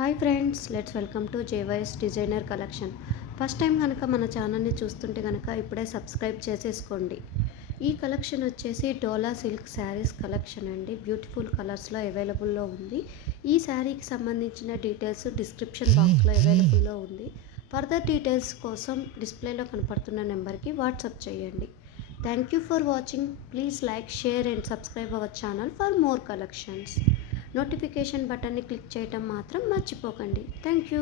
Hi friends, let's welcome to JYS designer collection. First time కనుక మన ఛానల్ని చూస్తుంటే కనుక ఇప్పుడే సబ్స్క్రైబ్ చేసేసుకోండి. ఈ కలెక్షన్ వచ్చేసి డోలా సిల్క్ శారీస్ కలెక్షన్ అండి. బ్యూటిఫుల్ కలర్స్లో అవైలబుల్లో ఉంది. ఈ శారీకి సంబంధించిన డీటెయిల్స్ డిస్క్రిప్షన్ బాక్స్లో అవైలబుల్లో ఉంది. ఫర్దర్ డీటెయిల్స్ కోసం డిస్ప్లేలో కనపడుతున్న నెంబర్కి వాట్సాప్ చేయండి. Thank you for watching. Please like, share and subscribe our channel for more collections. Notification బటన్ని క్లిక్ చేయటం మాత్రం మర్చిపోకండి. Thank you.